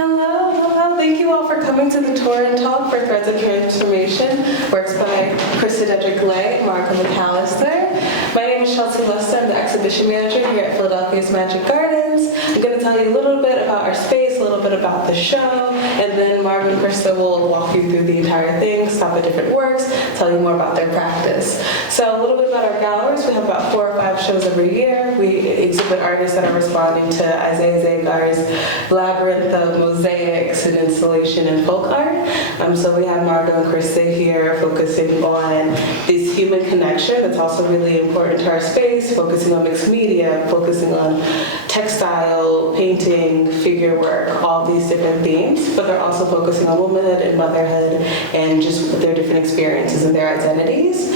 Hello. Thank you all for coming to the tour and talk for Threads of Transformation, works by Krista Dedrick-Lai and Margaux McAllister. My name is Chelsea Luster. I'm the exhibition manager here at Philadelphia's Magic Gardens. I'm going to tell you a little bit about our space, a little bit about the show, and then Margaux and Krista will walk you through the entire thing, stop at different works, tell you more about their practice. So a little bit about our galleries. We have about 4 or 5 shows every year. We exhibit artists that are responding to Isaiah Zagar's labyrinth of mosaics and installation and folk art. So we have Margaux and Krista here focusing on this human connection that's also really important to our space, focusing on mixed media, focusing on textile, painting, figure work, all these different themes, but they're also focusing on womanhood and motherhood and just their different experiences and their identities.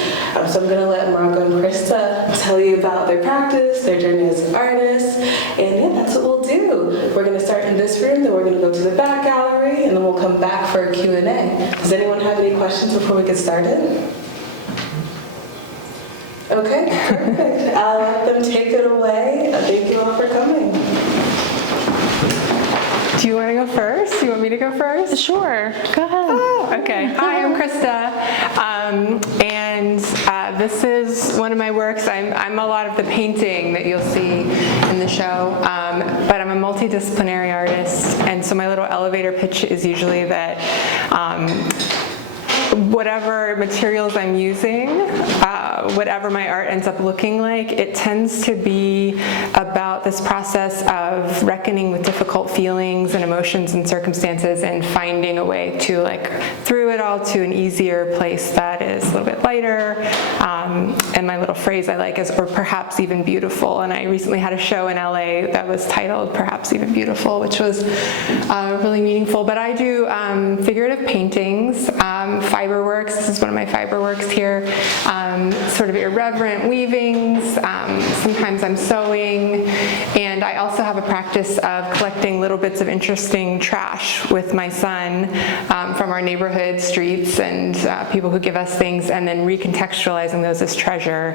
So I'm going to let Margaux and Krista tell you about their practice, their journey as artists, and yeah, that's what we'll do. We're going to start in this room, then we're going to go to the back gallery, and then we'll come back for a Q&A. Does anyone have any questions before we get started? Okay, perfect. I'll let them take it away. Thank you all for coming. Do you want to go first? You want me to go first? Sure, go ahead. Oh, okay. Hi, I'm Krista, and this is one of my works. I'm a lot of the painting that you'll see in the show, but I'm a multidisciplinary artist, and so my little elevator pitch is usually that whatever materials I'm using, whatever my art ends up looking like, it tends to be about this process of reckoning with difficult feelings and emotions and circumstances and finding a way to, like, through it all to an easier place that is a little bit lighter. And my little phrase I like is, or perhaps even beautiful. And I recently had a show in LA that was titled Perhaps Even Beautiful, which was really meaningful. But I do figurative paintings, fiber works. This is one of my fiber works here. Sort of irreverent weavings. Sometimes I'm sewing. And I also have a practice of collecting little bits of interesting trash with my son from our neighborhood streets and people who give us things, and then recontextualizing those as treasure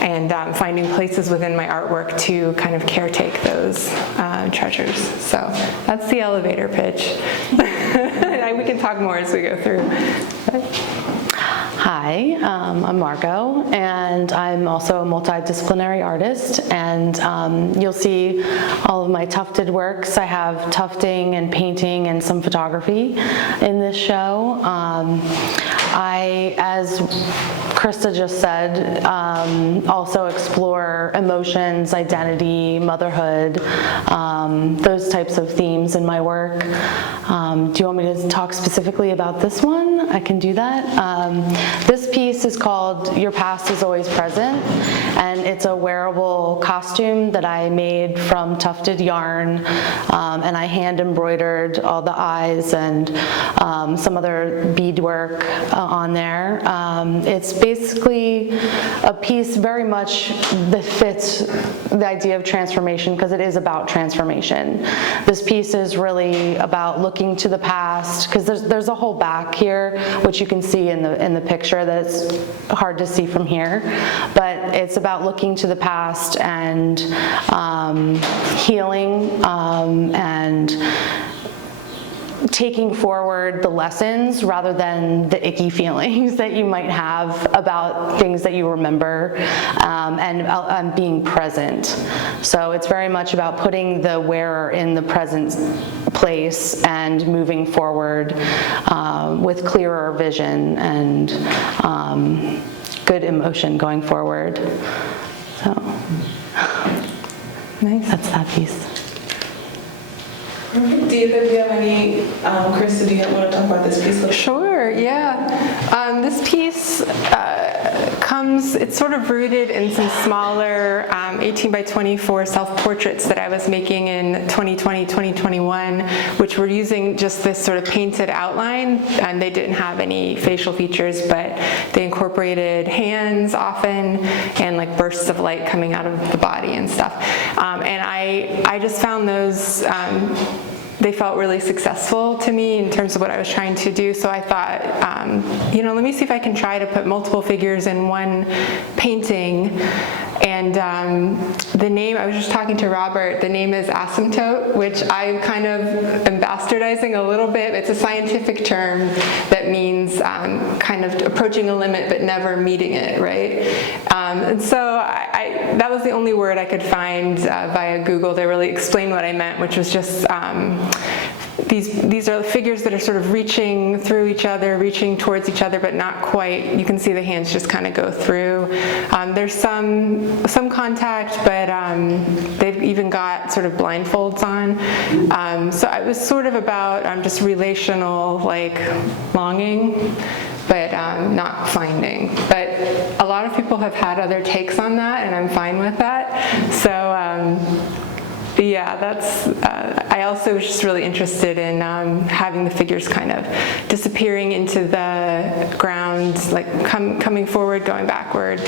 and finding places within my artwork to kind of caretake those treasures. So that's the elevator pitch. We can talk more as we go through. Hi, I'm Margaux, and I'm also a multidisciplinary artist, and you'll see all of my tufted works. I have tufting and painting and some photography in this show. I, as Krista just said, also explore emotions, identity, motherhood, those types of themes in my work. Do you want me to talk specifically about this one? I can do that. This piece is called Your Past is Always Present, and it's a wearable costume that I made from tufted yarn, and I hand embroidered all the eyes and some other beadwork on there. It's basically a piece very much that fits the idea of transformation, because it is about transformation. This piece is really about looking to the past, because there's a whole back here, which you can see in the picture that's hard to see from here, but it's about looking to the past and healing and taking forward the lessons rather than the icky feelings that you might have about things that you remember, and being present. So it's very much about putting the wearer in the present place and moving forward with clearer vision and good emotion going forward. So Nice. That's that piece. Do you have any, Krista, do you want to talk about this piece? Sure, yeah. This piece it's sort of rooted in some smaller 18 by 24 self-portraits that I was making in 2020, 2021, which were using just this sort of painted outline, and they didn't have any facial features, but they incorporated hands often and like bursts of light coming out of the body and stuff. And I just found those they felt really successful to me in terms of what I was trying to do. So I thought, let me see if I can try to put multiple figures in one painting. And the name, I was just talking to Robert, the name is asymptote, which I'm kind of am bastardizing a little bit. It's a scientific term that means kind of approaching a limit but never meeting it, right? And so that was the only word I could find via Google to really explain what I meant, which was just these are figures that are sort of reaching through each other, reaching towards each other, but not quite. You can see the hands just kind of go through. There's some contact, but they've even got sort of blindfolds on. So it was sort of about just relational, like, longing, but not finding. But a lot of people have had other takes on that, and I'm fine with that. So yeah, that's, I also was just really interested in having the figures kind of disappearing into the ground, like coming forward, going backward.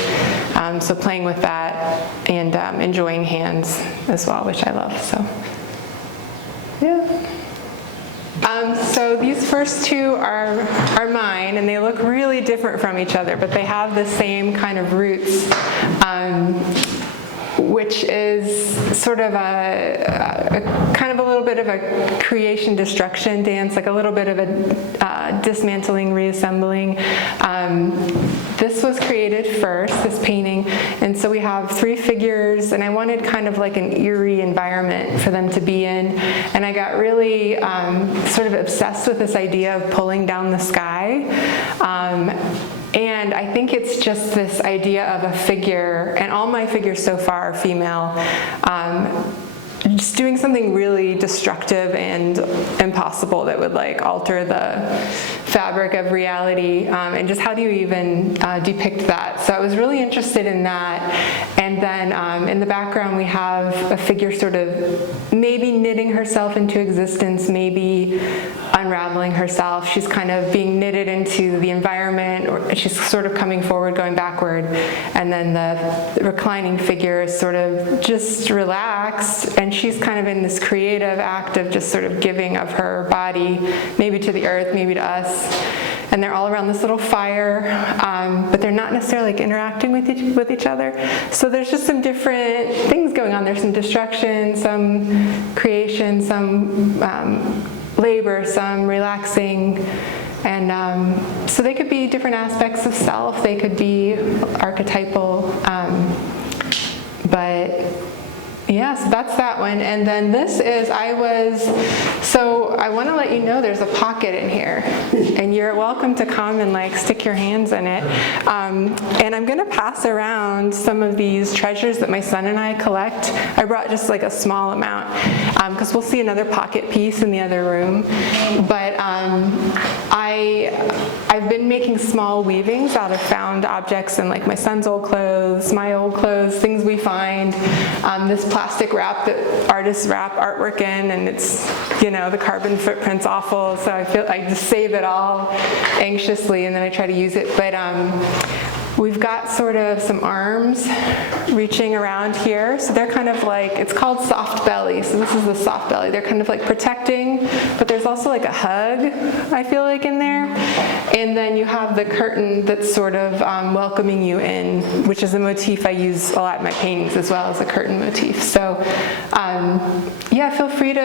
So playing with that and enjoying hands as well, which I love, so yeah. So these first two are mine, and they look really different from each other, but they have the same kind of roots. Which is sort of a kind of a little bit of a creation destruction dance, like a little bit of a dismantling, reassembling. This was created first, this painting, and so we have 3 figures, and I wanted kind of like an eerie environment for them to be in, and I got really sort of obsessed with this idea of pulling down the sky. And I think it's just this idea of a figure, and all my figures so far are female, just doing something really destructive and impossible that would like alter the fabric of reality, and just how do you even depict that? So I was really interested in that. And then in the background we have a figure sort of maybe knitting herself into existence, maybe unraveling herself. She's kind of being knitted into the environment, or she's sort of coming forward, going backward. And then the reclining figure is sort of just relaxed, and she's kind of in this creative act of just sort of giving of her body, maybe to the earth, maybe to us. And they're all around this little fire, but they're not necessarily like interacting with each other. So there's just some different things going on. There's some destruction, some creation, some labor, some relaxing, and so they could be different aspects of self. They could be archetypal, but yeah, so that's that one. And then this is, so I want to let you know there's a pocket in here, and you're welcome to come and like stick your hands in it. And I'm going to pass around some of these treasures that my son and I collect. I brought just like a small amount, because we'll see another pocket piece in the other room. But I've been making small weavings out of found objects and like my son's old clothes, my old clothes, things we find. This plastic wrap that artists wrap artwork in, and it's, the carbon footprint's awful, so I just save it all anxiously, and then I try to use it. But we've got sort of some arms reaching around here, so they're kind of like, it's called soft belly, so this is the soft belly. They're kind of like protecting, but there's also like a hug, I feel like, in there. And then you have the curtain that's sort of welcoming you in, which is a motif I use a lot in my paintings as well, as a curtain motif. So yeah, feel free to,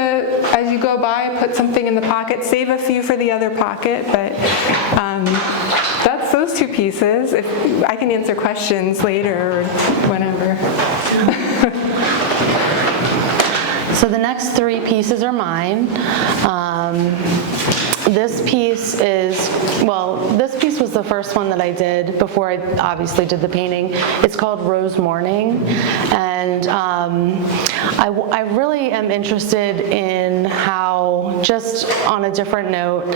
as you go by, put something in the pocket, save a few for the other pocket, but that's those 2 pieces. If I can answer questions later or whenever. So the next 3 pieces are mine. This piece was the first one that I did before I obviously did the painting. It's called Rose Morning, and I really am interested in how, just on a different note,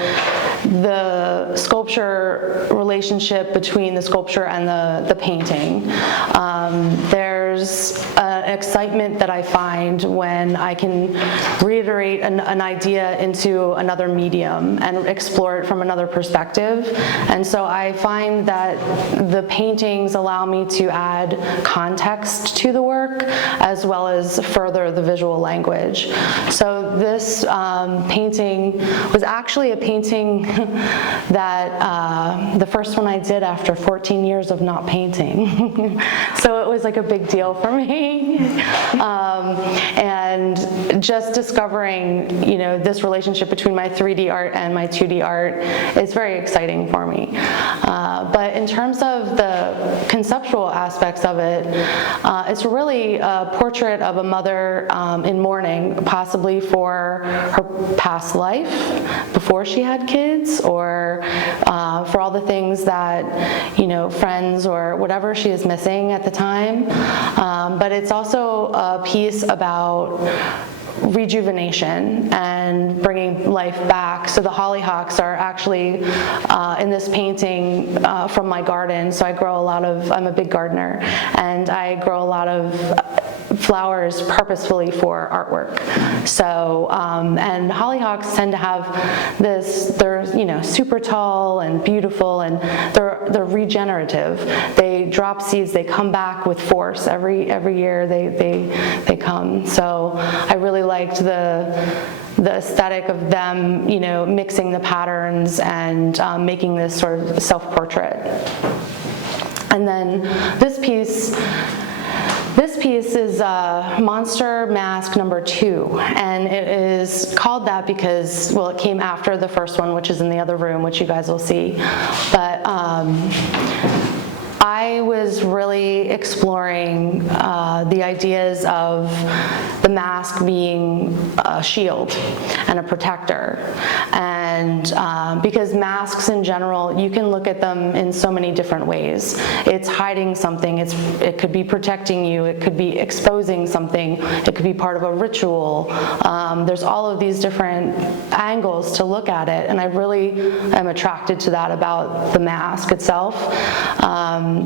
the sculpture relationship between the sculpture and the painting. There's an excitement that I find when I can reiterate an idea into another medium and explore it from another perspective. And so I find that the paintings allow me to add context to the work as well as further the visual language. So this painting was actually a painting that the first one I did after 14 years of not painting. So it was like a big deal for me. And just discovering, you know, this relationship between my 3D art and my 2D art is very exciting for me. But in terms of the conceptual aspects of it, it's really a portrait of a mother in mourning, possibly for her past life before she had kids, or for all the things that, you know, friends or whatever she is missing at the time. But it's also a piece about rejuvenation and bringing life back. So the hollyhocks are actually in this painting from my garden. So I grow a lot of, I'm a big gardener, and I grow a lot of flowers purposefully for artwork. So, and hollyhocks tend to have this, they're, you know, super tall and beautiful, and they're regenerative. They drop seeds, they come back with force. Every year they come. So I really liked the aesthetic of them, you know, mixing the patterns and making this sort of self-portrait. And then this piece is Monster Mask #2, and it is called that because, well, it came after the first one, which is in the other room, which you guys will see. But I was really exploring the ideas of the mask being a shield and a protector. And because masks in general, you can look at them in so many different ways. It's hiding something, it could be protecting you, it could be exposing something, it could be part of a ritual. There's all of these different angles to look at it, and I really am attracted to that about the mask itself.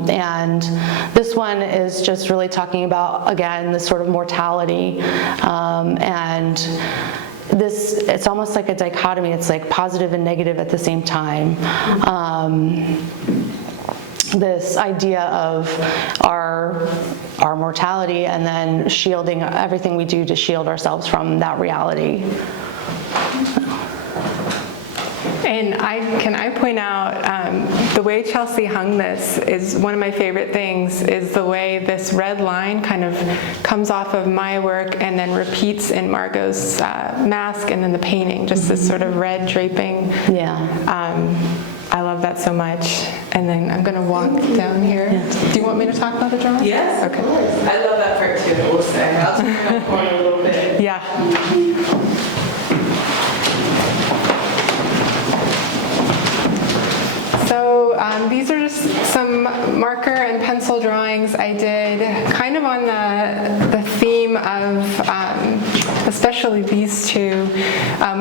And this one is just really talking about, again, this sort of mortality, and this, it's almost like a dichotomy. It's like positive and negative at the same time. This idea of our mortality, and then shielding everything we do to shield ourselves from that reality. And can I point out, the way Chelsea hung this is one of my favorite things, is the way this red line kind of comes off of my work and then repeats in Margaux's mask and then the painting, just this sort of red draping. Yeah. I love that so much. And then I'm going to walk down here. Yeah. Do you want me to talk about the drawing? Yes, okay. Of course. I love that part too, I will say. I'll turn it on a little bit. Yeah. So these are just some marker and pencil drawings I did kind of on the theme of especially these two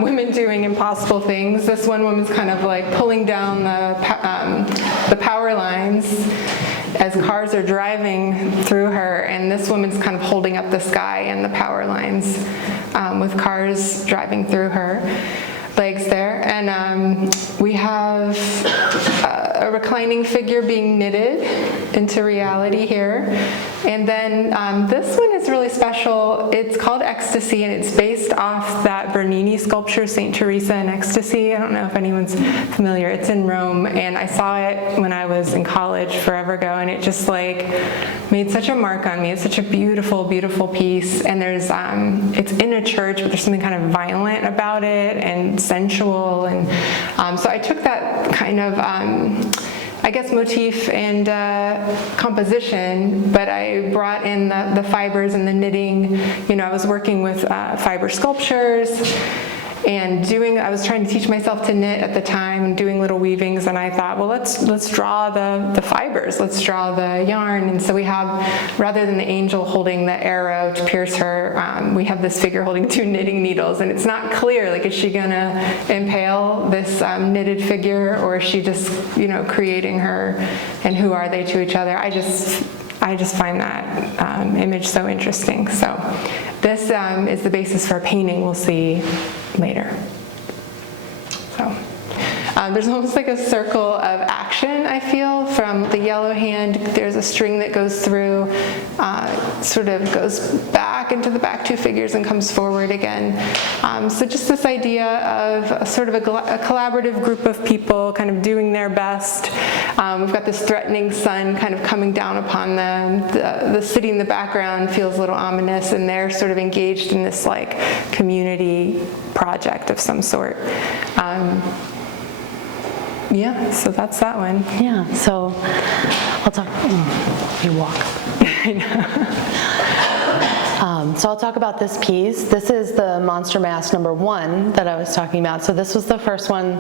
women doing impossible things. This one woman's kind of like pulling down the power lines as cars are driving through her, and this woman's kind of holding up the sky and the power lines with cars driving through her legs there. And we have a reclining figure being knitted into reality here. And then this one is really special. It's called Ecstasy, and it's based off that Bernini sculpture, St. Teresa in Ecstasy. I don't know if anyone's familiar. It's in Rome, and I saw it when I was in college forever ago, and it just like made such a mark on me. It's such a beautiful, beautiful piece. And there's, it's in a church, but there's something kind of violent about it and sensual. And so I took that kind of, I guess, motif and composition, but I brought in the fibers and the knitting. You know, I was working with fiber sculptures and I was trying to teach myself to knit at the time and doing little weavings, and I thought, well, let's draw the fibers, let's draw the yarn. And so we have, rather than the angel holding the arrow to pierce her, we have this figure holding 2 knitting needles, and it's not clear, like, is she gonna impale this knitted figure, or is she just, you know, creating her, and who are they to each other? I just find that image so interesting. So this is the basis for a painting we'll see later. So, There's almost like a circle of action, I feel. From the yellow hand, there's a string that goes through, sort of goes back into the back two figures and comes forward again. So just this idea of a sort of a collaborative group of people kind of doing their best. We've got this threatening sun kind of coming down upon them. The city in the background feels a little ominous, and they're sort of engaged in this like community project of some sort. Yeah, so that's that one. Yeah, so I'll talk, you walk. So I'll talk about this piece. This is the monster mask number 1 that I was talking about. So this was the first one,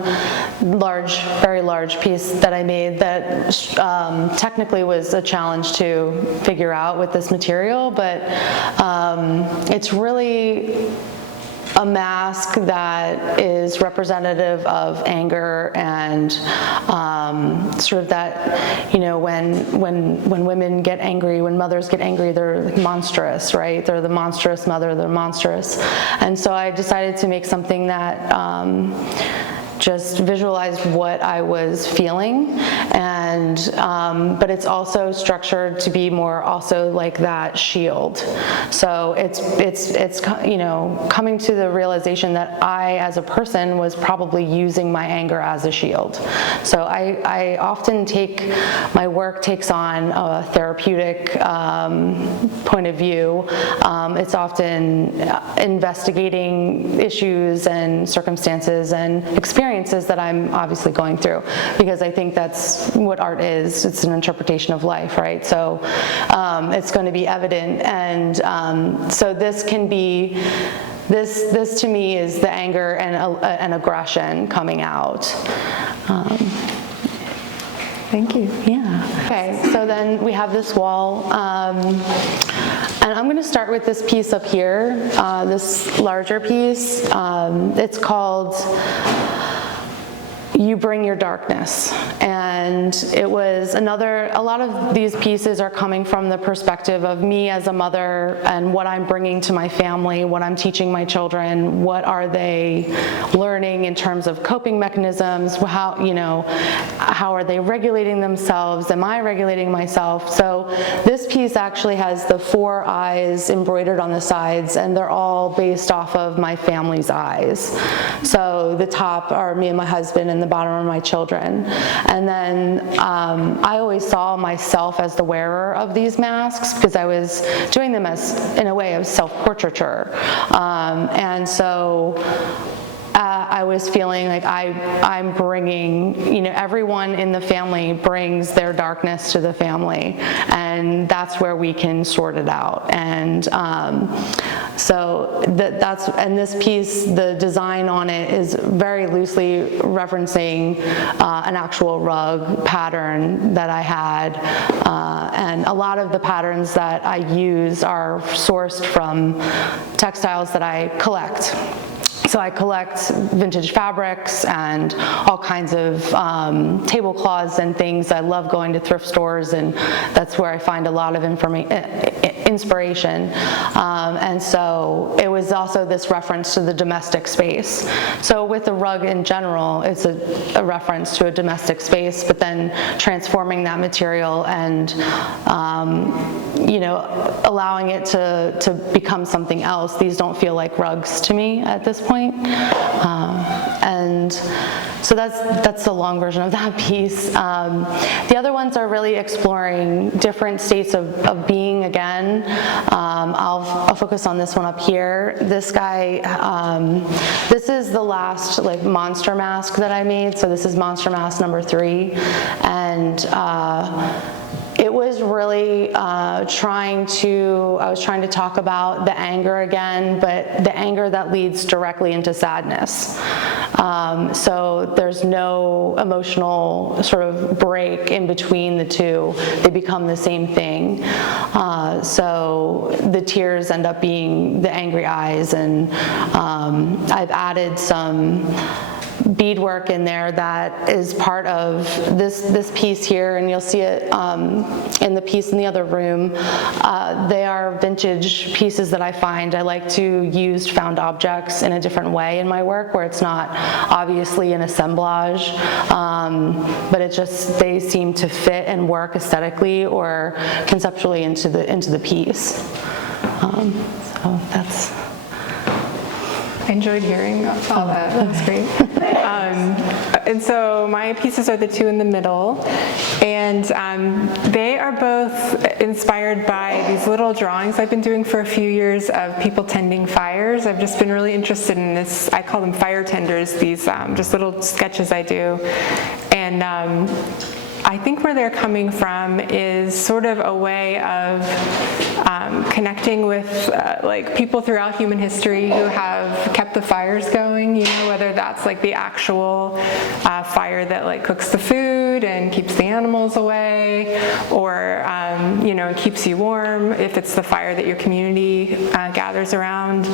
large, very large piece that I made that technically was a challenge to figure out with this material, but it's really a mask that is representative of anger and sort of that, you know, when women get angry, when mothers get angry, they're like monstrous, right? They're the monstrous mother, they're monstrous. And so I decided to make something that just visualized what I was feeling, and but it's also structured to be more also like that shield. So it's you know, coming to the realization that I as a person was probably using my anger as a shield. So I often take, my work takes on a therapeutic point of view. It's often investigating issues and circumstances and experiences that I'm obviously going through, because I think that's what art is. It's an interpretation of life, right? So it's going to be evident, and so this can be, this to me is the anger and aggression coming out. Thank you. Yeah. Okay, so then we have this wall, and I'm going to start with this piece up here, this larger piece. It's called You Bring Your Darkness. And it was a lot of these pieces are coming from the perspective of me as a mother and what I'm bringing to my family, what I'm teaching my children, what are they learning in terms of coping mechanisms, how, you know, how are they regulating themselves, am I regulating myself? So this piece actually has the 4 eyes embroidered on the sides, and they're all based off of my family's eyes. So the top are me and my husband, and the bottom are my children. And then I always saw myself as the wearer of these masks, because I was doing them as, in a way, of self-portraiture. And so I was feeling like I'm bringing, you know, everyone in the family brings their darkness to the family, and that's where we can sort it out. And so that's, and this piece, the design on it is very loosely referencing an actual rug pattern that I had, and a lot of the patterns that I use are sourced from textiles that I collect. So I collect vintage fabrics and all kinds of tablecloths and things. I love going to thrift stores, and that's where I find a lot of inspiration. And so it was also this reference to the domestic space. So with the rug in general, it's a reference to a domestic space, but then transforming that material and you know, allowing it to become something else. These don't feel like rugs to me at this point. And so that's the long version of that piece. The other ones are really exploring different states of being again. I'll focus on this one up here. This guy, this is the last like monster mask that I made. So this is monster mask number 3. And it was really I was trying to talk about the anger again, but the anger that leads directly into sadness. So there's no emotional sort of break in between the two. They become the same thing. So the tears end up being the angry eyes, and I've added some beadwork in there that is part of this piece here, and you'll see it in the piece in the other room. They are vintage pieces that I find. I like to use found objects in a different way in my work, where it's not obviously an assemblage, but they seem to fit and work aesthetically or conceptually into the piece. So that's. I enjoyed hearing all that. That was great. And so my pieces are the two in the middle, and they are both inspired by these little drawings I've been doing for a few years of people tending fires. I've just been really interested in this. I call them fire tenders, these just little sketches I do. And I think where they're coming from is sort of a way of connecting with like people throughout human history who have kept the fires going, whether that's like the actual fire that like cooks the food and keeps the animals away, or keeps you warm, if it's the fire that your community gathers around,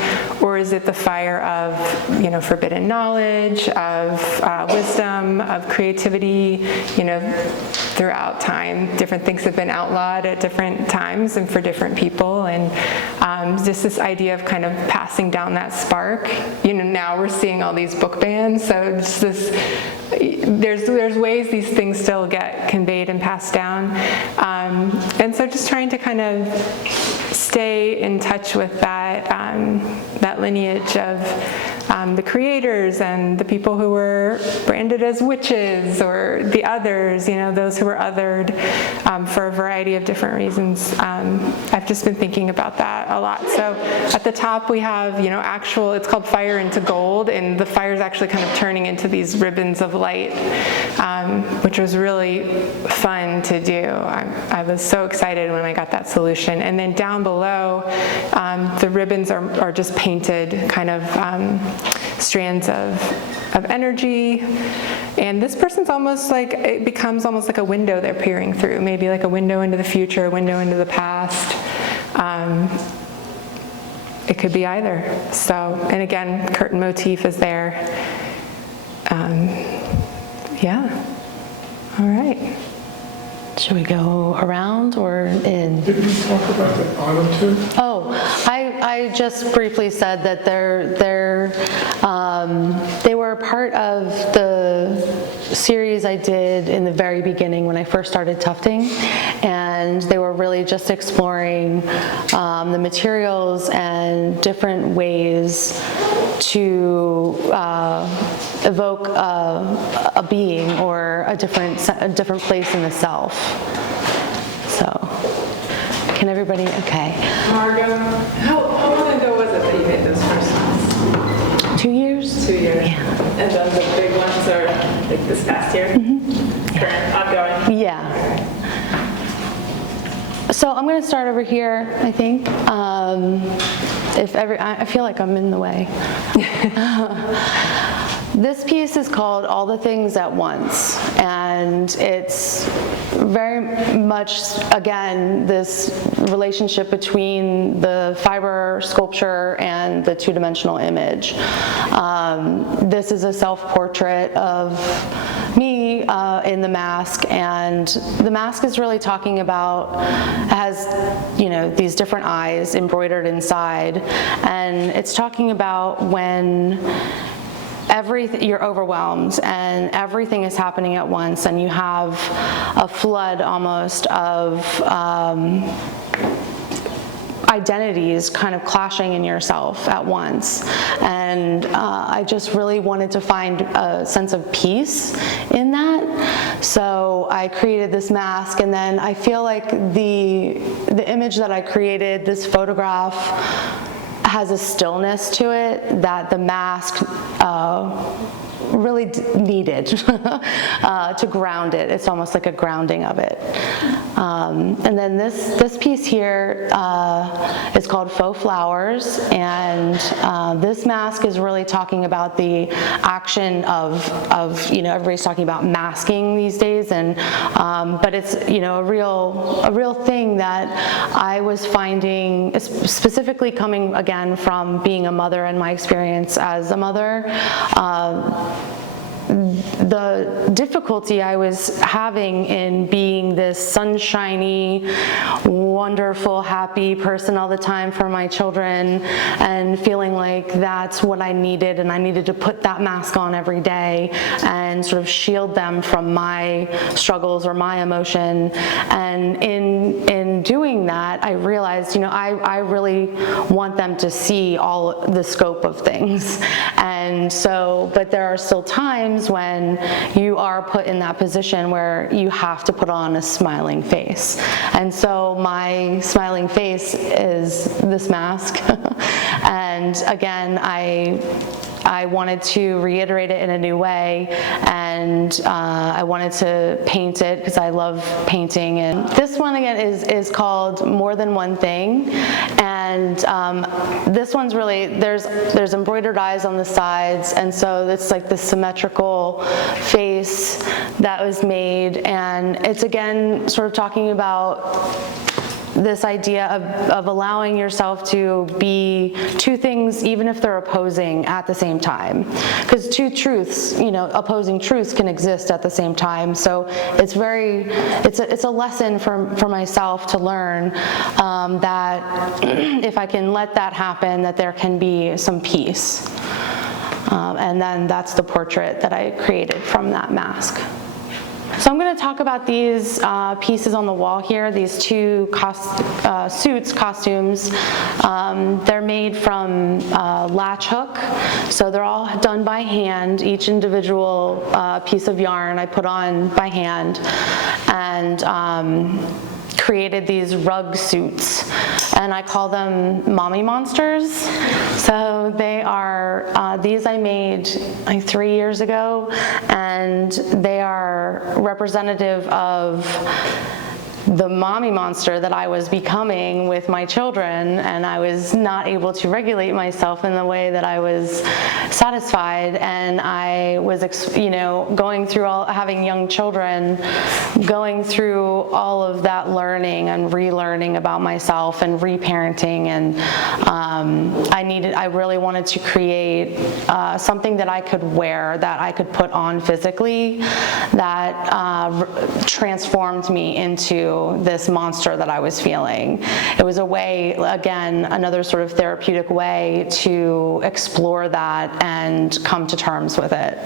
or is it the fire of forbidden knowledge, of wisdom, of creativity, throughout time. Different things have been outlawed at different times and for different people, and just this idea of kind of passing down that spark. Now we're seeing all these book bans, so it's there's ways these things still get conveyed and passed down, and so just trying to kind of stay in touch with that lineage of the creators and the people who were branded as witches, or the others, those who were othered for a variety of different reasons. I've just been thinking about that a lot. So at the top we have, it's called Fire into Gold, and the fire is actually kind of turning into these ribbons of light, which was really fun to do. I was so excited when I got that solution. And then down below, the ribbons are just painted kind of strands of energy, and this person's almost like, it becomes almost like a window they're peering through, maybe like a window into the future, a window into the past. It could be either. So, and again, curtain motif is there. Yeah. All right. Should we go around or in? Did we talk about the bottom two? Oh, I just briefly said that they were part of the series I did in the very beginning when I first started tufting, and they were really just exploring the materials and different ways to evoke a being or a different place in the self. So, can everybody? Okay. Margaux, how long ago was it that you made those first ones? 2 years. 2 years. Yeah. And then the big ones are like this past year? Mm-hmm. Current, ongoing? Yeah. So I'm going to start over here, I think. I feel like I'm in the way. This piece is called All the Things at Once, and it's very much, again, this relationship between the fiber sculpture and the two-dimensional image. This is a self-portrait of me in the mask, and the mask is really talking about, has these different eyes embroidered inside, and it's talking about when you're overwhelmed and everything is happening at once, and you have a flood almost of identities kind of clashing in yourself at once. And I just really wanted to find a sense of peace in that. So I created this mask, and then I feel like the image that I created, this photograph, has a stillness to it that the mask really needed to ground it. It's almost like a grounding of it. And then this piece here is called Faux Flowers, and this mask is really talking about the action of everybody's talking about masking these days, and but it's a real thing that I was finding, specifically coming again from being a mother and my experience as a mother. the difficulty I was having in being this sunshiny, wonderful, happy person all the time for my children, and feeling like that's what I needed, and I needed to put that mask on every day and sort of shield them from my struggles or my emotion. And in doing that, I realized, I really want them to see all the scope of things. And so, but there are still times when you are put in that position where you have to put on a smiling face. And so my smiling face is this mask. And again, I wanted to reiterate it in a new way, and I wanted to paint it because I love painting. And this one again is called More Than One Thing, and this one's really, there's embroidered eyes on the sides, and so it's like this symmetrical face that was made, and it's again sort of talking about this idea of allowing yourself to be two things, even if they're opposing at the same time. Because two truths, opposing truths can exist at the same time. So it's a lesson for myself to learn that if I can let that happen, that there can be some peace. And then that's the portrait that I created from that mask. So I'm going to talk about these pieces on the wall here, these two costumes. They're made from latch hook, so they're all done by hand. Each individual piece of yarn I put on by hand, and created these rug suits, and I call them mommy monsters. So they are, these I made like 3 years ago, and they are representative of the mommy monster that I was becoming with my children, and I was not able to regulate myself in the way that I was satisfied, and I was, going through having young children, going through all of that learning and relearning about myself and reparenting, and I really wanted to create something that I could wear, that I could put on physically, that transformed me into this monster that I was feeling. It was a way, again, another sort of therapeutic way to explore that and come to terms with it.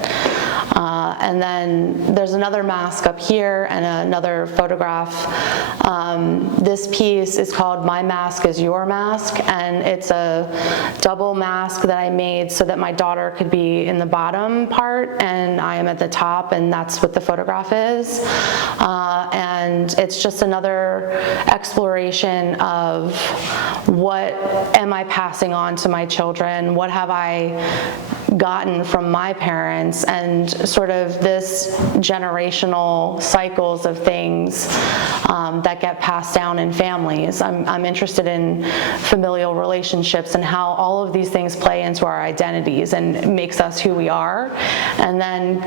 And then there's another mask up here and another photograph. This piece is called My Mask is Your Mask, and it's a double mask that I made so that my daughter could be in the bottom part and I am at the top, and that's what the photograph is. And it's just another exploration of what am I passing on to my children, what have I gotten from my parents, and sort of this generational cycles of things that get passed down in families. I'm interested in familial relationships and how all of these things play into our identities and makes us who we are, and then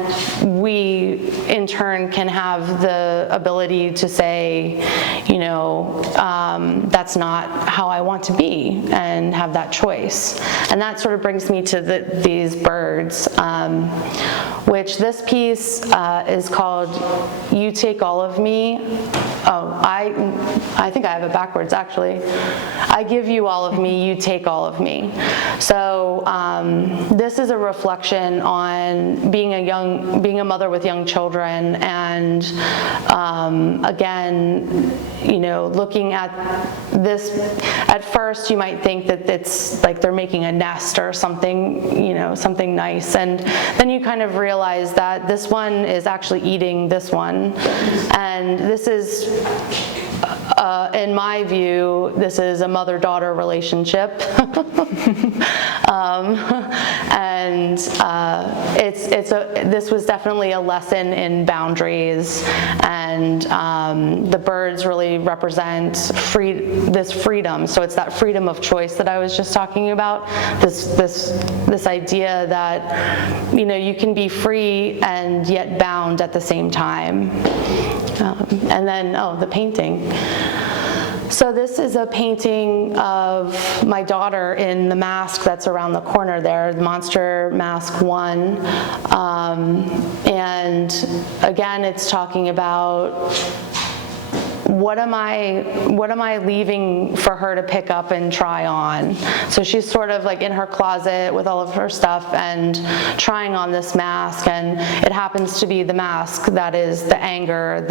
we in turn can have the ability to say, that's not how I want to be, and have that choice. And that sort of brings me to these birds, which this piece is called You Take All of Me. Oh, I think I have it backwards actually. I give you all of me, you take all of me. So this is a reflection on being a mother with young children, and again, looking at this, at first you might think that it's like they're making a nest or something, something nice, and then you kind of realize that this one is actually eating this one, and this is, in my view, this is a mother-daughter relationship. And this was definitely a lesson in boundaries, and the birds really represent this freedom. So it's that freedom of choice that I was just talking about. This idea that you can be free and yet bound at the same time. And then the painting. So this is a painting of my daughter in the mask that's around the corner there, Monster Mask 1. And again, it's talking about what am I leaving for her to pick up and try on? So she's sort of like in her closet with all of her stuff and trying on this mask, and it happens to be the mask that is the anger,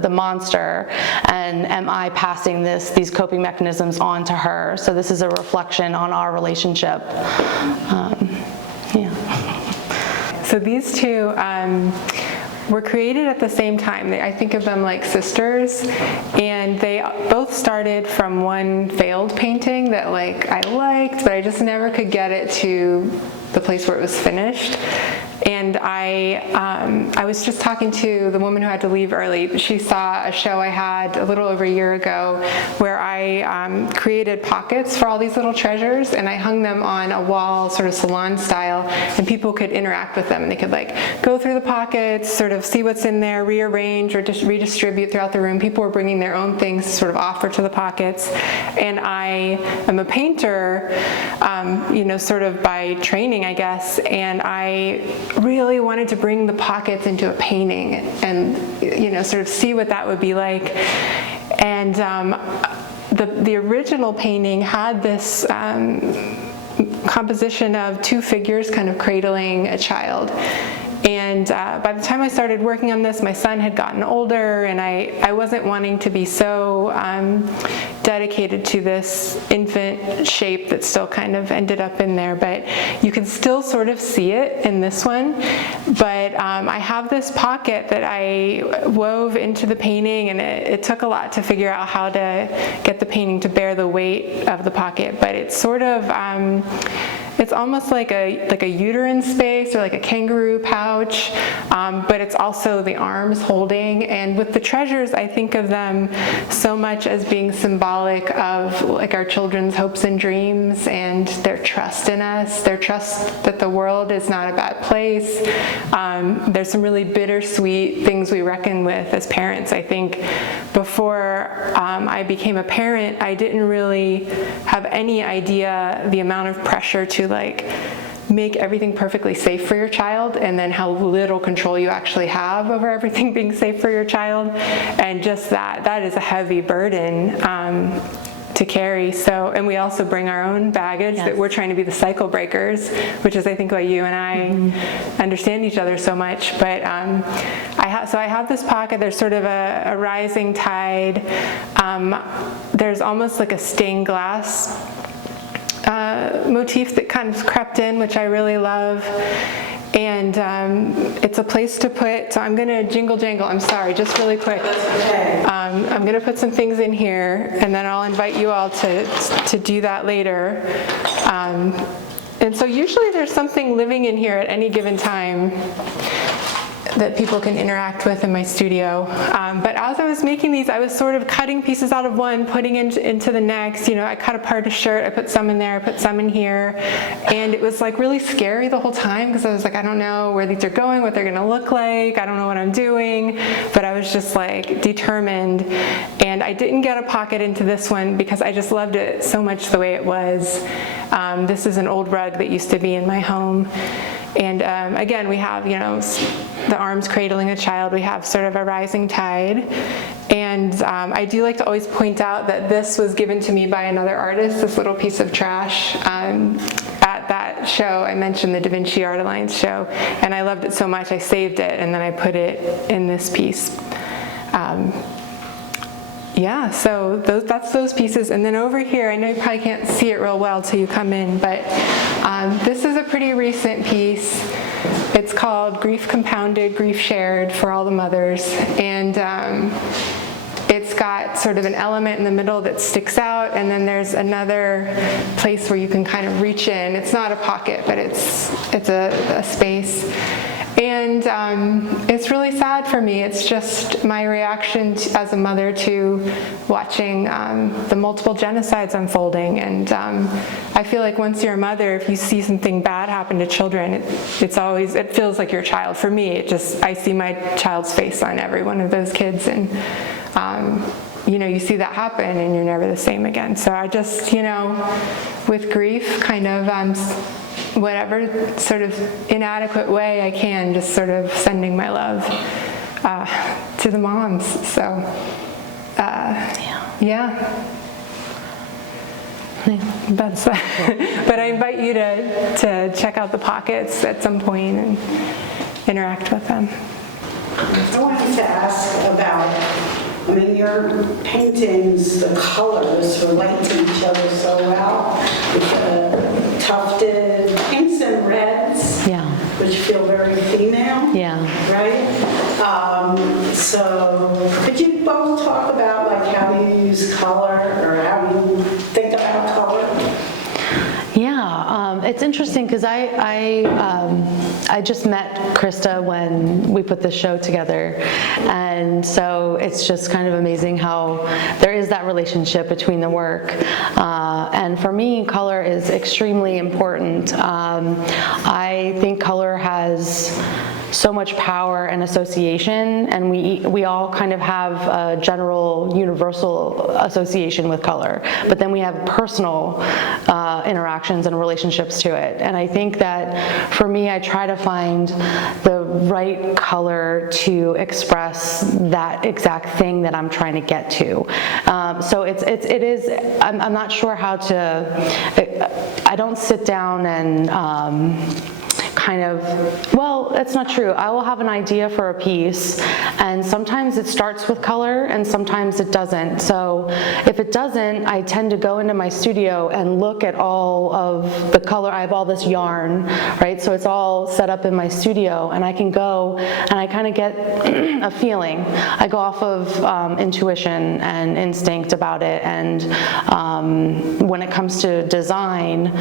the monster, and am I passing these coping mechanisms on to her? So this is a reflection on our relationship. So these two were created at the same time. I think of them like sisters, and they both started from one failed painting that like I liked, but I just never could get it to the place where it was finished. And I was just talking to the woman who had to leave early. She saw a show I had a little over a year ago where I created pockets for all these little treasures, and I hung them on a wall, sort of salon style, and people could interact with them, and they could like go through the pockets, sort of see what's in there, rearrange or just redistribute throughout the room. People were bringing their own things to sort of offer to the pockets. And I am a painter, sort of by training, I guess, and I really wanted to bring the pockets into a painting and, sort of see what that would be like. And the original painting had this composition of two figures kind of cradling a child. And by the time I started working on this, my son had gotten older, and I wasn't wanting to be so dedicated to this infant shape that still kind of ended up in there. But you can still sort of see it in this one. But I have this pocket that I wove into the painting, and it took a lot to figure out how to get the painting to bear the weight of the pocket. But it's sort of it's almost like a uterine space or like a kangaroo pouch, but it's also the arms holding. And with the treasures, I think of them so much as being symbolic of like our children's hopes and dreams and their trust in us, their trust that the world is not a bad place. There's some really bittersweet things we reckon with as parents. I think before I became a parent, I didn't really have any idea the amount of pressure to like make everything perfectly safe for your child, and then how little control you actually have over everything being safe for your child. And just that is a heavy burden to carry. So, and we also bring our own baggage. Yes. That we're trying to be the cycle breakers, which is I think why you and I understand each other so much. But I have this pocket. There's sort of a rising tide. There's almost like a stained glass motif that kind of crept in, which I really love. And it's a place to put, so I'm going to jingle jangle, I'm sorry, just really quick. I'm going to put some things in here, and then I'll invite you all to do that later. And so usually there's something living in here at any given time that people can interact with in my studio. But as I was making these, I was sort of cutting pieces out of one, putting into the next. I cut apart a shirt, I put some in there, I put some in here. And it was like really scary the whole time, because I was like, I don't know where these are going, what they're gonna look like, I don't know what I'm doing. But I was just like determined. And I didn't get a pocket into this one because I just loved it so much the way it was. This is an old rug that used to be in my home. And again, we have, the arms cradling a child. We have sort of a rising tide. And I do like to always point out that this was given to me by another artist, this little piece of trash. At that show, I mentioned the Da Vinci Art Alliance show, and I loved it so much, I saved it, and then I put it in this piece. So that's those pieces. And then over here, I know you probably can't see it real well till you come in, but this is a pretty recent piece. It's called Grief Compounded, Grief Shared for All the Mothers. And it's got sort of an element in the middle that sticks out, and then there's another place where you can kind of reach in. It's not a pocket, but it's a space. And it's really sad for me. It's just my reaction as a mother to watching the multiple genocides unfolding. And I feel like once you're a mother, if you see something bad happen to children, it feels like your child. For me, I see my child's face on every one of those kids. And you see that happen and you're never the same again. So I just, with grief, kind of whatever sort of inadequate way I can, just sort of sending my love to the moms. So, yeah. That's but I invite you to check out the pockets at some point and interact with them. I wanted to ask about, your paintings, the colors relate to each other so well, with the tufted pinks and reds, Yeah. which feel very female, Yeah. right? So could you both talk about how you use color or how you think about color? Yeah, it's interesting because I just met Krista when we put this show together, and so it's just kind of amazing how there is that relationship between the work. And for me, color is extremely important. I think color has so much power and association, and we all kind of have a general universal association with color, but then we have personal interactions and relationships to it. And I think that for me, I try to find the right color to express that exact thing that I'm trying to get to. So it is, I'm not sure how to, I don't sit down and that's not true. I will have an idea for a piece, and sometimes it starts with color and sometimes it doesn't. So if it doesn't, I tend to go into my studio and look at all of the color. I have all this yarn, right? So it's all set up in my studio, and I can go and I kind of get a feeling. I go off of intuition and instinct about it, and when it comes to design,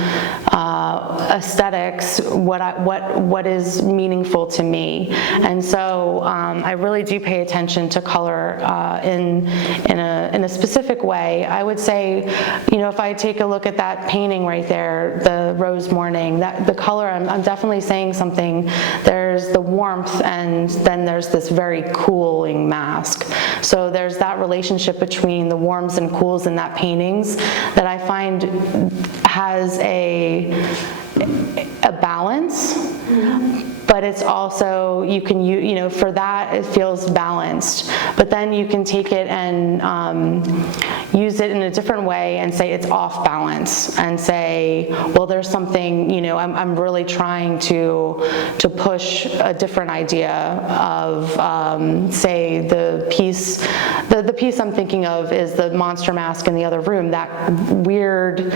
aesthetics, what is meaningful to me. And so I really do pay attention to color in a specific way. I would say, if I take a look at that painting right there, the Rose Morning, the color, I'm definitely saying something. There's the warmth, and then there's this very cooling mask. So there's that relationship between the warms and cools in that paintings that I find has a balance, but it's also, you can, for that it feels balanced, but then you can take it and use it in a different way and say it's off balance, and say, well, there's something, I'm really trying to push a different idea of, say, the piece I'm thinking of is the monster mask in the other room, that weird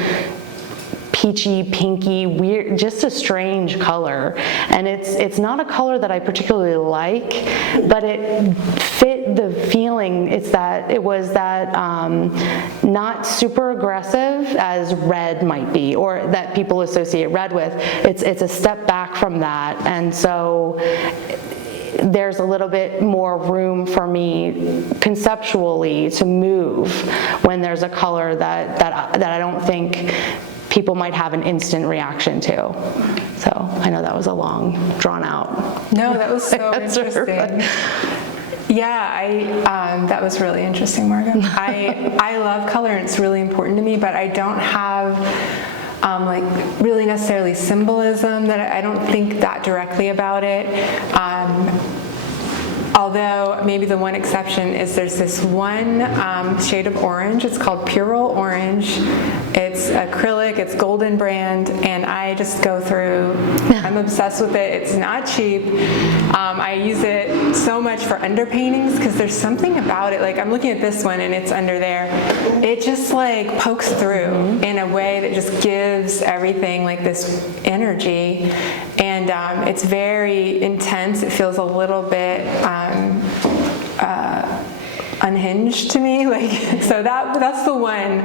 peachy, pinky, weird, just a strange color. And it's not a color that I particularly like, but it fit the feeling. It was that not super aggressive as red might be, or that people associate red with. It's a step back from that. And so there's a little bit more room for me conceptually to move when there's a color that I don't think people might have an instant reaction to. So I know that was a long, drawn out. No, that was so interesting. Yeah, that was really interesting, Margaux. I love color, and it's really important to me, but I don't have really necessarily symbolism, that I don't think that directly about it. Although maybe the one exception is there's this one shade of orange. It's called Purell Orange. It's acrylic, it's Golden brand, and I just go through, I'm obsessed with it. It's not cheap. I use it so much for underpaintings because there's something about it. Like, I'm looking at this one and it's under there. It just pokes through in a way that just gives everything this energy. And it's very intense. It feels a little bit unhinged to me, so that's the one.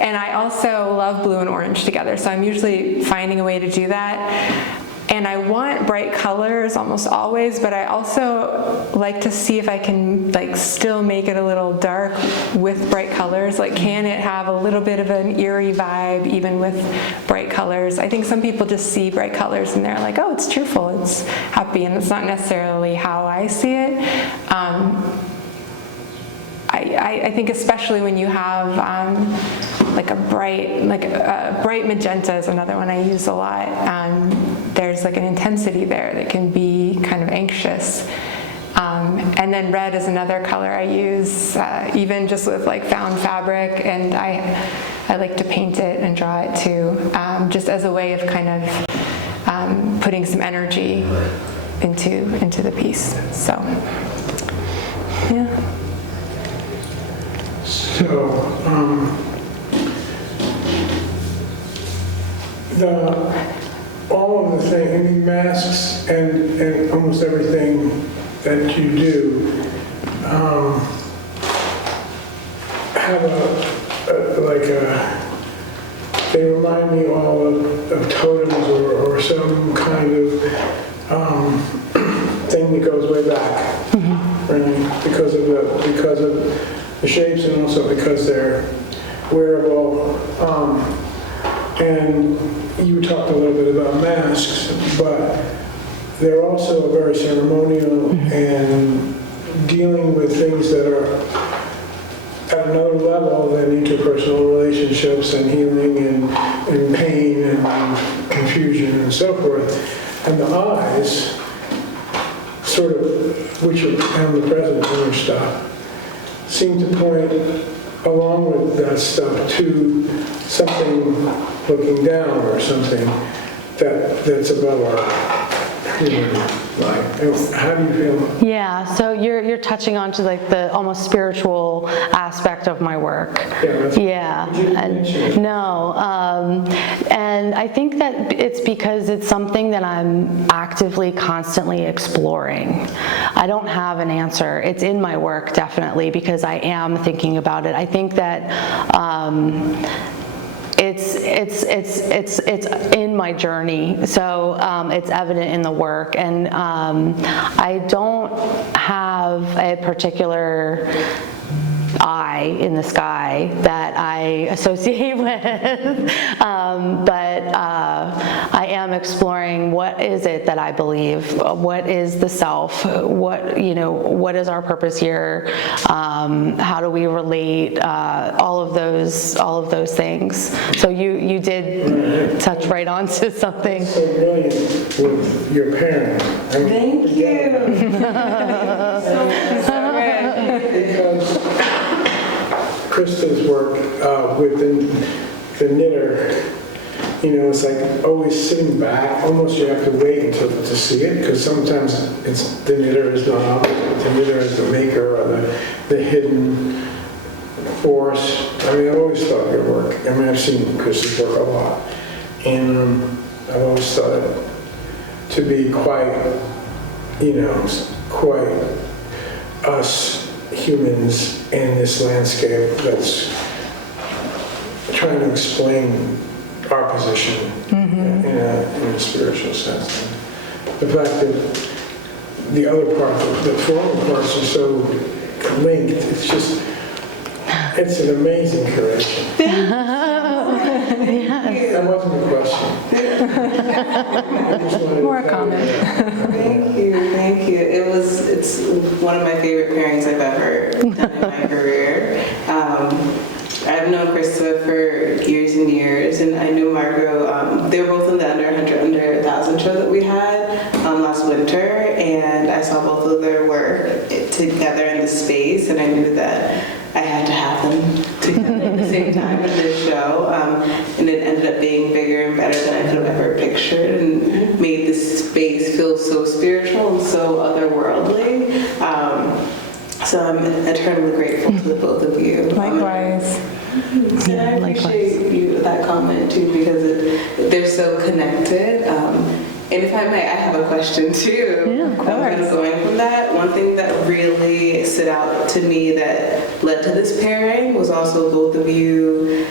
And I also love blue and orange together, so I'm usually finding a way to do that. And I want bright colors almost always, but I also like to see if I can still make it a little dark with bright colors. Can it have a little bit of an eerie vibe even with bright colors? I think some people just see bright colors and they're like, oh, it's cheerful, it's happy, and that's not necessarily how I see it. I think especially when you have like a bright magenta is another one I use a lot. There's like an intensity there that can be kind of anxious. And then red is another color I use, even just with like found fabric, and I like to paint it and draw it too, just as a way of kind of putting some energy into the piece. So, yeah. So, all of the things, I mean, masks and almost everything that you do have they remind me all of totems or some kind of thing that goes way back, right? Because of the shapes and also because they're wearable. And you talked a little bit about masks, but they're also very ceremonial and dealing with things that are at another level than interpersonal relationships and healing and pain and confusion and so forth. And the eyes, sort of, which are omnipresent in your stuff, seem to point along with that stuff to something looking down or something that's above our human life. How do you feel? Yeah, so you're touching on to like the almost spiritual aspect of my work. Yeah. And I think that it's because it's something that I'm actively, constantly exploring. I don't have an answer. It's in my work, definitely, because I am thinking about it. I think that it's in my journey, so it's evident in the work, and I don't have a particular eye in the sky that I associate with, but I am exploring what is it that I believe, what is the self, what is our purpose here, how do we relate, all of those things. So you did touch right on to something. So brilliant with your parents. Thank you. Because Krista's work with the knitter, it's like always sitting back. Almost you have to wait until to see it, because sometimes it's the knitter is not obvious. The knitter is the maker or the hidden force. I mean, I've always thought your work. I mean, I've seen Krista's work a lot, and I've always thought it to be quite us humans in this landscape that's trying to explain our position in a spiritual sense. The fact that the other part, the formal parts are so linked, it's an amazing creation. That wasn't a question. More a comment. Thank you. It's one of my favorite pairings I've ever done in my career. I've known Krista for years and years, and I knew Margaux. They were both in the Under 1,000 show that we had last winter, and I saw both of their work together in the space, and I knew that I had to have them together at the same time in this show, and it ended up being bigger and better than I could have ever pictured, and made this space feel so spiritual and so otherworldly. So I'm eternally grateful to the both of you. Likewise. And I appreciate that comment too, because they're so connected. And if I may, I have a question too. Yeah, of course. Going from that, one thing that really stood out to me that led to this pairing was also both of you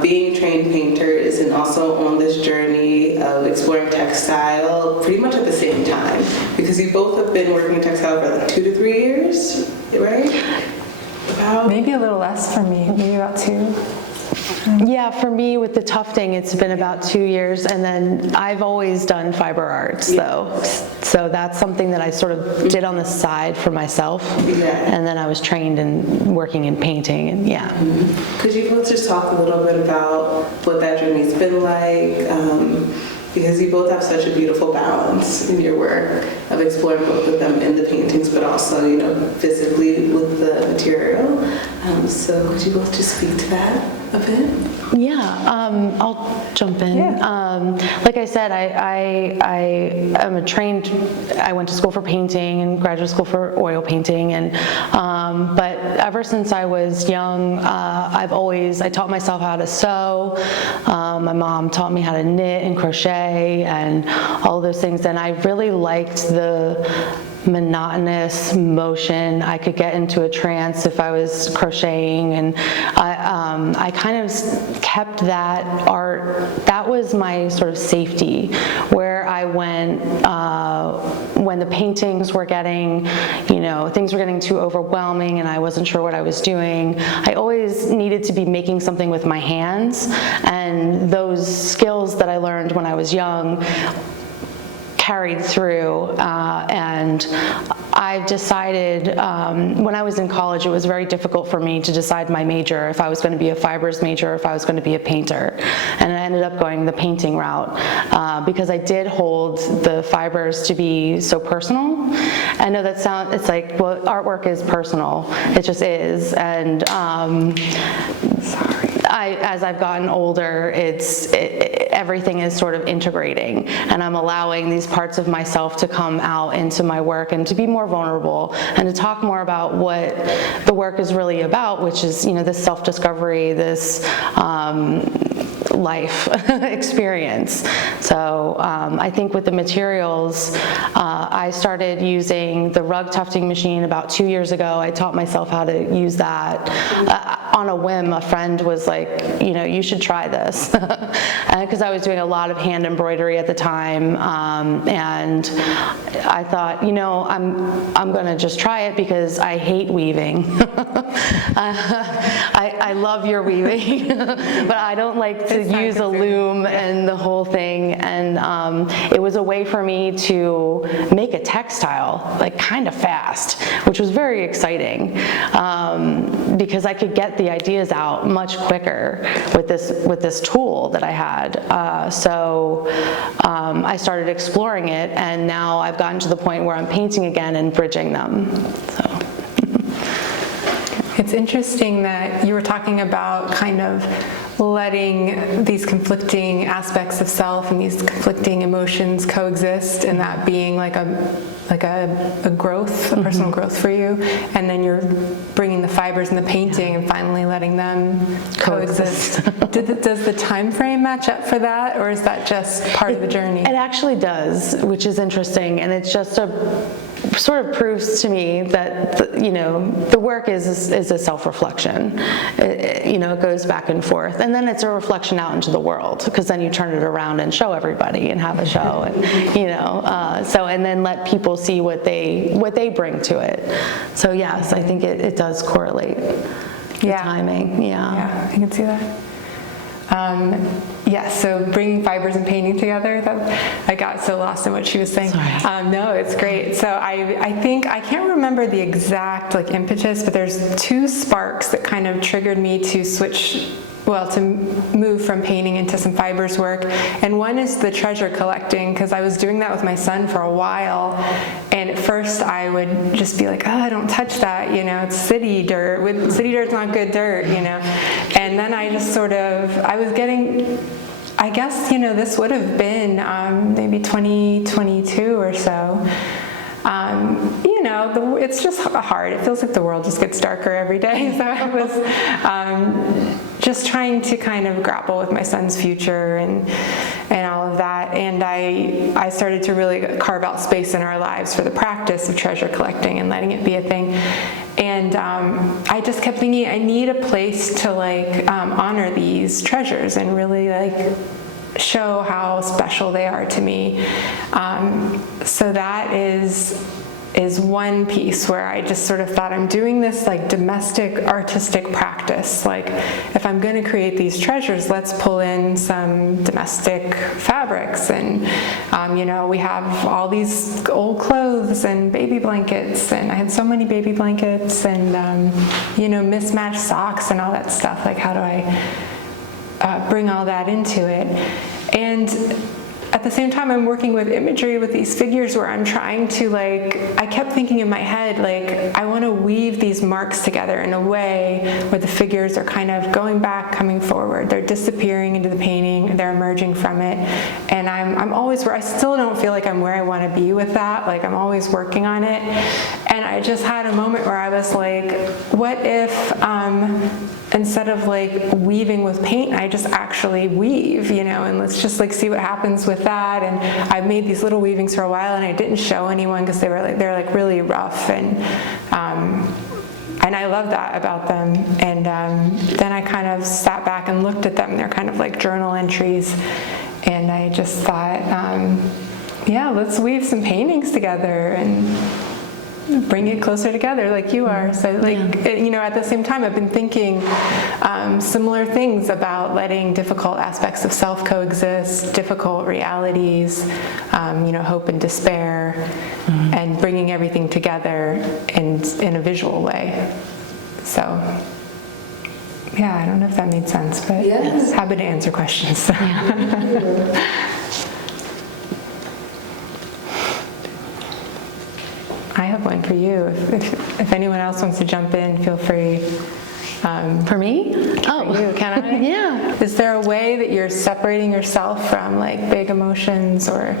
being trained painters and also on this journey of exploring textile pretty much at the same time, because you both have been working in textile for like 2 to 3 years, right? Maybe a little less for me, maybe about 2. Yeah, for me with the tufting, it's been about 2 years, and then I've always done fiber arts though. So that's something that I sort of did on the side for myself. And then I was trained in working in painting, and yeah. Could you both just talk a little bit about what that journey's been like? Because you both have such a beautiful balance in your work of exploring both of them in the paintings, but also, you know, physically with the material. So could you both just speak to that a bit? Yeah, I'll jump in. Yeah. Like I said, I am I went to school for painting and graduate school for oil painting, and but ever since I was young, I taught myself how to sew. My mom taught me how to knit and crochet and all those things, and I really liked the monotonous motion. I could get into a trance if I was crocheting, and I kind of kept that art. That was my sort of safety, where I went when the paintings were getting, you know, things were getting too overwhelming and I wasn't sure what I was doing. I always needed to be making something with my hands, and those skills that I learned when I was young carried through, and I've decided, when I was in college, it was very difficult for me to decide my major, if I was going to be a fibers major or if I was going to be a painter. And I ended up going the painting route because I did hold the fibers to be so personal. I know that it's like, well, artwork is personal. It just is. And as I've gotten older, everything is sort of integrating, and I'm allowing these parts of myself to come out into my work and to be more vulnerable and to talk more about what the work is really about, which is, you know, this self-discovery, this life experience. So I think with the materials, I started using the rug tufting machine about 2 years ago. I taught myself how to use that. On a whim, a friend was like, you know, you should try this. Because I was doing a lot of hand embroidery at the time, and I thought, you know, I'm going to just try it because I hate weaving. I love your weaving, but I don't like to use a loom and the whole thing. And it was a way for me to make a textile, like kind of fast, which was very exciting, because I could get the ideas out much quicker with this tool that I had. So I started exploring it, and now I've gotten to the point where I'm painting again and bridging them. So. It's interesting that you were talking about kind of letting these conflicting aspects of self and these conflicting emotions coexist, and that being like a growth, a personal growth for you, and then you're bringing the fibers and the painting and finally letting them coexist. Does the time frame match up for that, or is that just part of the journey? It actually does, which is interesting, and it's just sort of proves to me that you know, the work is a self-reflection. You know, it goes back and forth, and then it's a reflection out into the world, because then you turn it around and show everybody and have a show, and you know, and then let people see what they bring to it. So yes, I think it does correlate. The timing, yeah, I can see that. So bringing fibers and painting together, I got so lost in what she was saying. No, it's great. So I think, I can't remember the exact like impetus, but there's two sparks that kind of triggered me to to move from painting into some fibers work. And one is the treasure collecting, because I was doing that with my son for a while. And at first I would just be like, oh, don't touch that, you know, it's city dirt. City dirt's not good dirt, you know. And then I just I was getting, I guess, you know, this would have been maybe 2022 or so. You know, it's just hard. It feels like the world just gets darker every day. So I was just trying to kind of grapple with my son's future and all of that. And I started to really carve out space in our lives for the practice of treasure collecting and letting it be a thing. And I just kept thinking, I need a place to like honor these treasures and really like show how special they are to me. So that is is one piece where I just sort of thought, I'm doing this like domestic artistic practice. Like, if I'm going to create these treasures, let's pull in some domestic fabrics. And, we have all these old clothes and baby blankets. And I had so many baby blankets and, mismatched socks and all that stuff. Like, how do I bring all that into it? And at the same time, I'm working with imagery with these figures where I'm trying to, I kept thinking in my head, I want to weave these marks together in a way where the figures are kind of going back, coming forward. They're disappearing into the painting, they're emerging from it. And I'm always where I still don't feel like I'm where I want to be with that. I'm always working on it. And I just had a moment where I was like, what if instead of weaving with paint, I just actually weave, and let's just see what happens with that. And I made these little weavings for a while and I didn't show anyone because they're really rough, and I love that about them. And then I kind of sat back and looked at them. They're kind of journal entries, and I just thought, let's weave some paintings together and bring it closer together like you are. So at the same time, I've been thinking similar things about letting difficult aspects of self coexist, difficult realities, hope and despair, and bringing everything together in a visual way. So I don't know if that made sense, but happy to answer questions. I have one for you. If anyone else wants to jump in, feel free. For me? For you, can I? Yeah. Is there a way that you're separating yourself from big emotions, or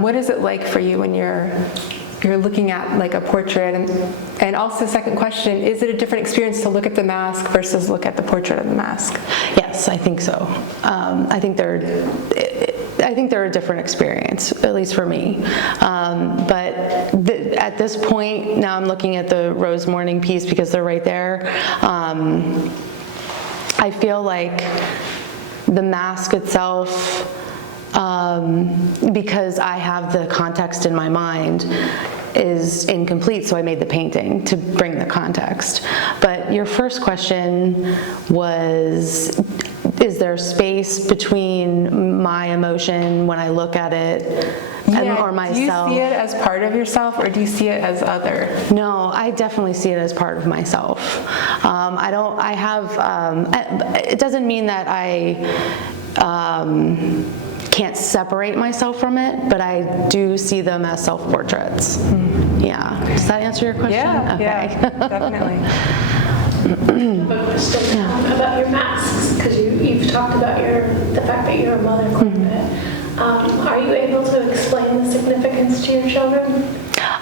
what is it like for you when you're looking at a portrait? And also, second question, is it a different experience to look at the mask versus look at the portrait of the mask? Yes, I think so. I think they're a different experience, at least for me. But at this point, now I'm looking at the Rose Morning piece because they're right there. I feel like the mask itself, because I have the context in my mind, is incomplete, so I made the painting to bring the context. But your first question was, is there space between my emotion when I look at it or myself? Do you see it as part of yourself, or do you see it as other? No, I definitely see it as part of myself. It doesn't mean that I can't separate myself from it, but I do see them as self-portraits. Yeah. Does that answer your question? Yeah, okay. Definitely. I have a question about your masks, because you've talked about the fact that you're a mother quite a bit. Are you able to explain the significance to your children?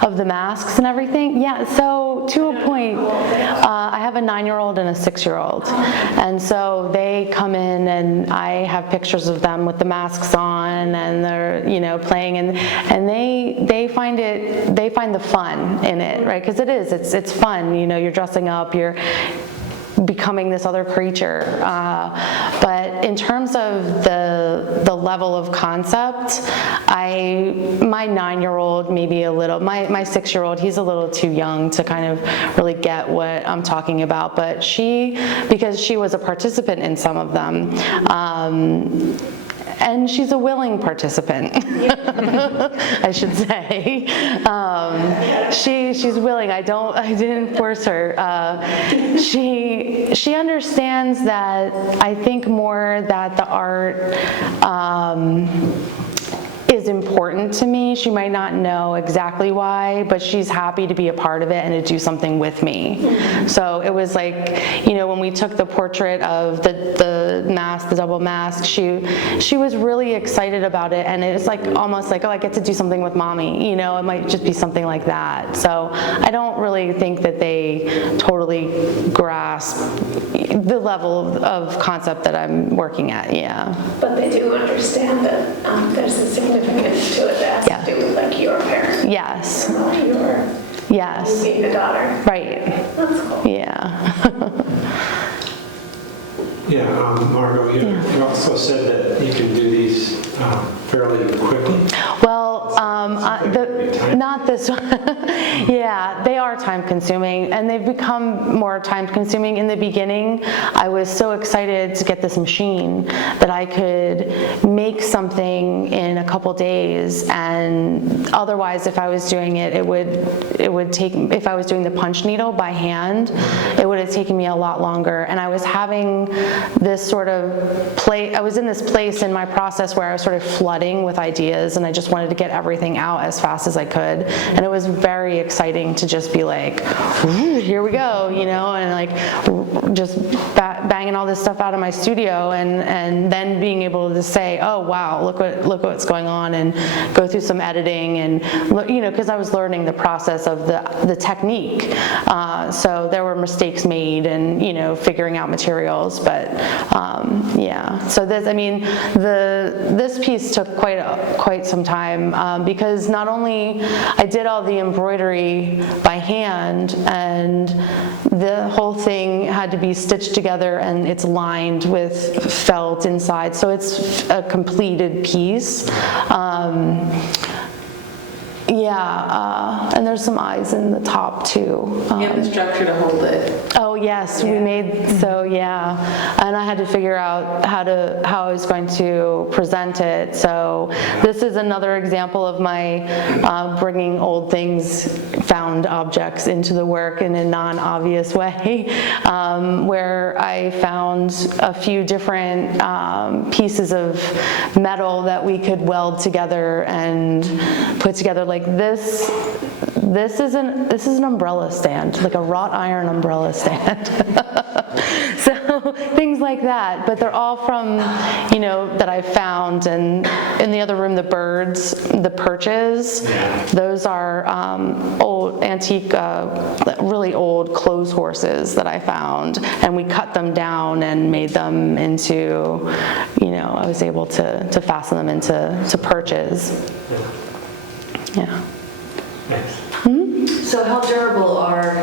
Of the masks and everything? Yeah, so to a point, I have a 9-year-old and a 6-year-old. And so they come in and I have pictures of them with the masks on, and they're, playing, and they find the fun in it, right? Because it's fun, you're dressing up, you're becoming this other creature. But in terms of the level of concept, my 9-year-old, maybe a little, my 6-year-old, he's a little too young to kind of really get what I'm talking about. But because she was a participant in some of them, and she's a willing participant, I should say. She's willing. I didn't force her. She understands that. I think more that the art is important to me. She might not know exactly why, but she's happy to be a part of it and to do something with me. So it was when we took the portrait of the mask, the double mask, she was really excited about it, and it's almost like, oh, I get to do something with mommy. It might just be something like that. So I don't really think that they totally grasp the level of concept that I'm working at. Yeah. But they do understand that there's a significance to it that has to do with your parent. Yes. You being a daughter. Right. That's cool. Yeah. Margaux, you also said that you can do these fairly quickly. Well, not this one. Yeah, they are time consuming, and they've become more time consuming. In the beginning, I was so excited to get this machine that I could make something in a couple days, and otherwise if I was doing it, it would take, if I was doing the punch needle by hand, it would have taken me a lot longer. And I was having this sort of I was in this place in my process where I was sort of flooding with ideas, and I just wanted to get everything out as fast as I could. And it was very exciting to just be like, here we go, you know, and like just banging all this stuff out of my studio, and then being able to say, oh wow, look what's going on, and go through some editing, and you know, because I was learning the process of the technique, so there were mistakes made, and you know, figuring out materials. But yeah, so this, I mean, this piece took quite some time, because not only I did all the embroidery by hand, and the whole thing had to be stitched together, and it's lined with felt inside, so it's a completed piece. And there's some eyes in the top too. And the structure to hold it. Oh yes, we made, so yeah, and I had to figure out how I was going to present it. So this is another example of my bringing old things, found objects into the work in a non-obvious way, where I found a few different pieces of metal that we could weld together and put together. Like this is an umbrella stand, like a wrought iron umbrella stand. So things like that, but they're all from, you know, that I found. And in the other room, the birds, the perches, those are old antique, really old clothes horses that I found, and we cut them down and made them into, you know, I was able to fasten them into perches. Yeah. So how durable are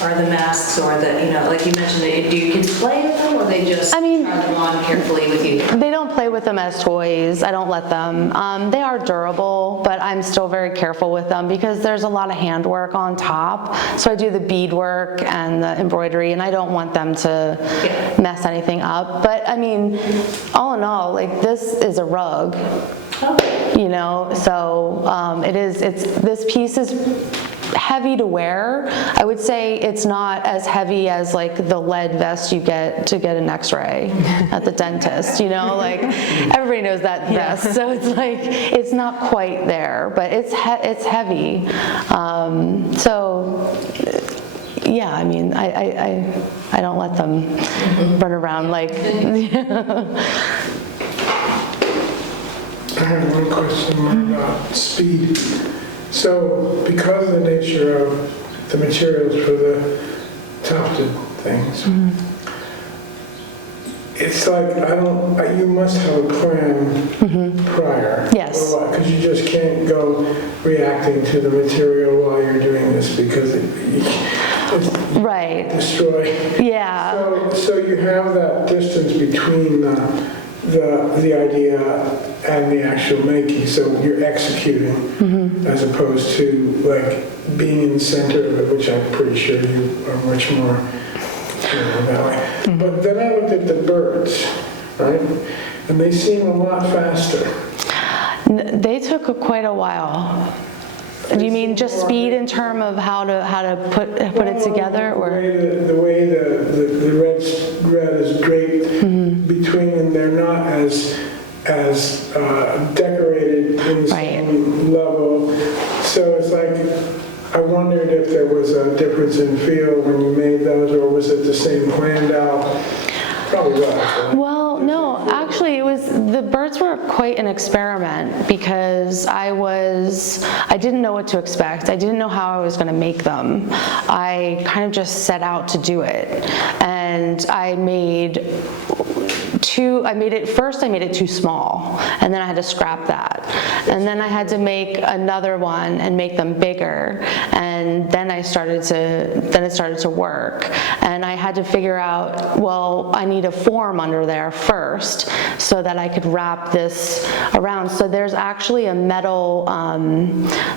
the masks, or the, you know, like you mentioned, do your kids play with them, or they just try them on carefully with you? They don't play with them as toys. I don't let them. They are durable, but I'm still very careful with them because there's a lot of handwork on top. So I do the beadwork and the embroidery, and I don't want them to mess anything up. But I mean, all in all, like, this is a rug. You know, so this piece is heavy to wear. I would say it's not as heavy as like the lead vest you get to get an x-ray at the dentist, you know, like everybody knows that vest. So it's like, it's not quite there, but it's heavy. So yeah, I mean, I don't let them run around like, I have one question about speed. So, because of the nature of the materials for the tufted things, it's like, you must have a plan prior. Yes. Because you just can't go reacting to the material while you're doing this, because it's right. destroy. Yeah. So you have that distance between the idea and the actual making, so you're executing as opposed to like being in the center of it, which I'm pretty sure you are much more that way. But then I looked at the birds, right, and they seem a lot faster. They took quite a while. Do you mean just speed in terms of how to put it together, or the way the red is draped between them? They're not as decorated in the same level. So it's like, I wondered if there was a difference in feel when you made those, or was it the same planned out? Probably was. Well, no, actually the birds were quite an experiment, because I didn't know what to expect. I didn't know how I was going to make them. I kind of just set out to do it. And and I made it too small, and then I had to scrap that. And then I had to make another one and make them bigger, and then it started to work. And I had to figure out, well, I need a form under there first so that I could wrap this around. So there's actually a metal,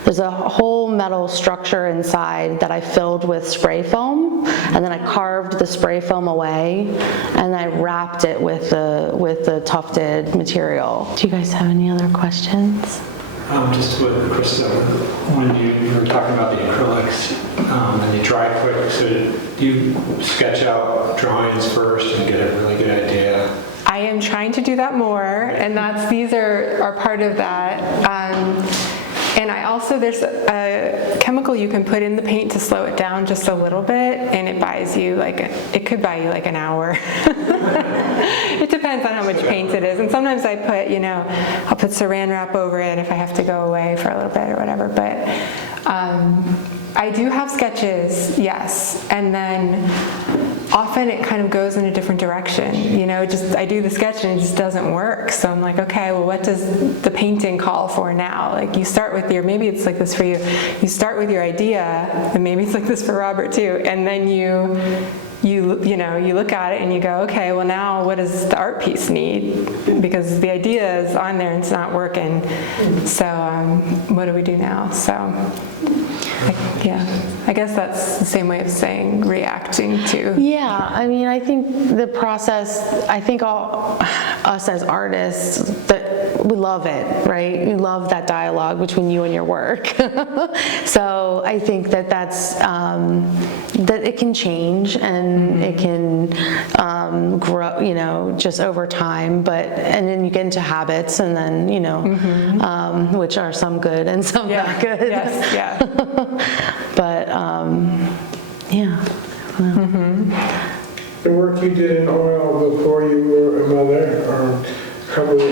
there's a whole metal structure inside that I filled with spray foam, and then I carved the spray foam away, and I wrapped it with the tufted material. Do you guys have any other questions? Just with Krista, when you were talking about the acrylics and they dry quick, so do you sketch out drawings first and get a really good idea? I am trying to do that more, and these are part of that. And I also, there's a chemical you can put in the paint to slow it down just a little bit, and it buys you it could buy you like an hour. It depends on how much paint it is. And sometimes I put, I'll put saran wrap over it if I have to go away for a little bit or whatever. But I do have sketches, yes. And then often it kind of goes in a different direction. I do the sketch and it just doesn't work. So I'm like, okay, well, what does the painting call for now? Like, you start with maybe it's like this for you. You start with your idea, and maybe it's like this for Robert too. And then you look at it and you go, okay, well, now what does the art piece need? Because the idea is on there and it's not working. So what do we do now? So I guess that's the same way of saying reacting to. Yeah, I mean, I think the process, all us as artists, that we love it, right? We love that dialogue between you and your work. So I think that's, that it can change and it can grow, just over time, and then you get into habits, and then, which are some good and some not good. Yes, yeah. But, yeah. The work you did in oil before you were a mother, or probably,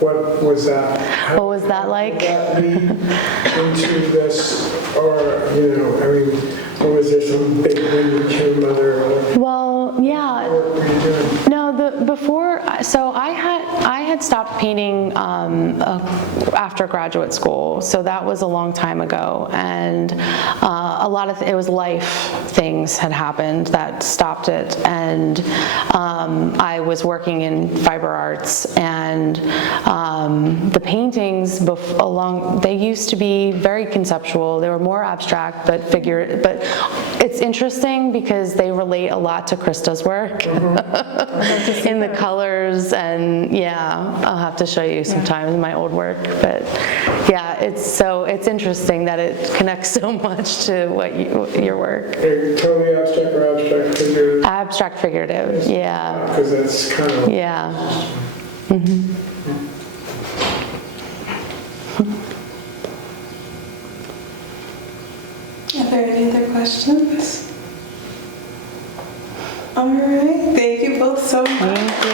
what was that? What was that like? How did that lead into this, or, or was there some big when you became mother? Well, yeah. What were you doing? No, so I had stopped painting after graduate school, so that was a long time ago, and it was life things had happened that stopped it, and I was working in fiber arts, and the paintings they used to be very conceptual. They were more abstract, but it's interesting because they relate a lot to Krista's work. In the colors, and I'll have to show you sometime my old work, but it's interesting that it connects so much to your work. Totally abstract or abstract figurative? Abstract figurative, yeah. Because that's kind of... Yeah. Mm-hmm. Are there any other questions? All right. Thank you both so much. Thank you.